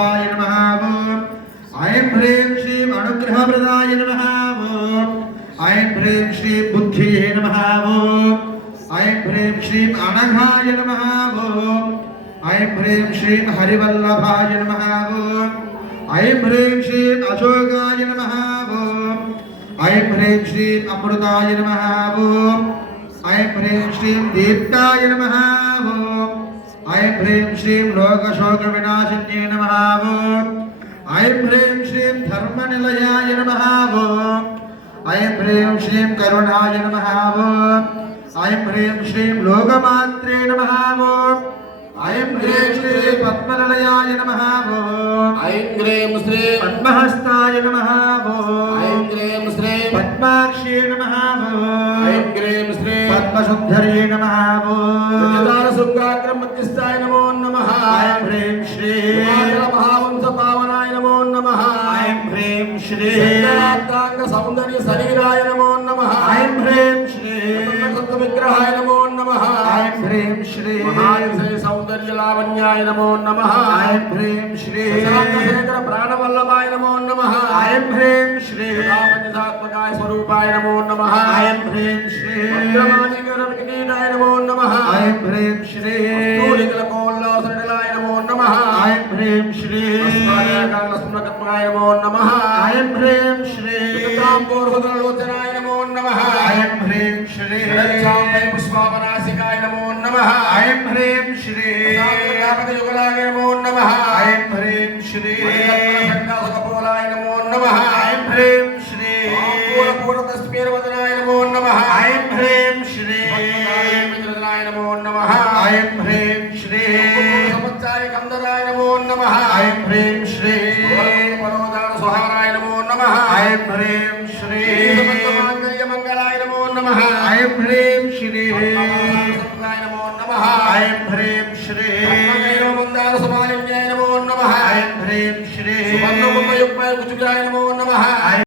स्वरूपाय नमः ओम ऐं ह्रीं श्रीं अनुग्रहप्रदाय नमः ओम ऐं ह्रीं श्रीं बुद्धिये नमः ओम ऐं ह्रीं श्रीं अनघाय नमः ओम ऐं ह्रीं श्रीं हरिवल्लभाय नमः ओम ऐं ह्रीं श्रीं अशोकाय नमः ओम ऐं ह्रीं श्रीं अमृताय नमः ओम ऐं ह्रीं श्रीं दीप्ताय नमः ओम ऐं ह्रीं श्रीं लोकशोकविनाशिन्ये नमः ओम ऐं ह्रीं श्रीं धर्मनिलयाय नमः ओम ऐं ह्रीं श्रीं करुणाय नमः ओम ऐं ह्रीं श्रीं लोकमात्रे नमः ओम ऐं ह्रीं श्रीं पद्मनिलयाय नमः ओम ऐं ह्रीं श्रीं पद्महस्ताय नमः ओम ऐं ह्रीं श्रीं पद्माक्षी नमः ओम ऐं ह्रीं श्रीं पद्मसुन्दर्ये नमः ओम शुक्राग्रमध्यस्थाय नमो नमः ऐं ह्रीं श्रीं महावंश पावनाय नमो नमः ऐं ह्रीं श्रीं शक्तांग सौंदर्य शरीराय नमो नमः ऐं ह्रीं श्रीं विग्रहाय नमो नमः ऐं ह्रीं श्रीं महाविषय सौंदर्य लावण्याय नमो नमः ऐं ह्रीं श्रीं शेखर प्राणवल्लभाय नमो नमः ऐं ह्रीं श्रीं पंचात्मकाय स्वरूपाय नमो नमः ऐं ह्रीं श्रीं चन्द्रमाणिकरकिरीटाय नमो नमः ऐं ह्रीं श्रीं स्थूलिकलकोल्लासनिलयाय नमो नमः ऐं ह्रीं श्रीं स्मरकत्माय नमो नमः ऐं ह्रीं श्रीं ताम्बूर्भुतलोचनाय नमो नमः ऐं ह्रीं श्रीं पुष्पावनासिकाय नमो नमः ऐं ह्रीं श्रीं युगलाय नमो नमः ऐं ह्रीं श्रीं संकासकपोलाय नमो नमः ऐं ह्रीं श्रीं पूर्णतस्मेरवदनाय नमो नमः ऐं ह्रीं श्रीं नमो नमः ऐं ह्रीं श्रीं समुच्चाय कंदराय नमो नमः ऐं ह्रीं श्रीं परोदान सुहाराय नमो नमः ऐं ह्रीं श्रीं मंगल्य मंगलाय नमो नमः ऐं ह्रीं श्रीं नमो नमः ऐं ह्रीं श्रीं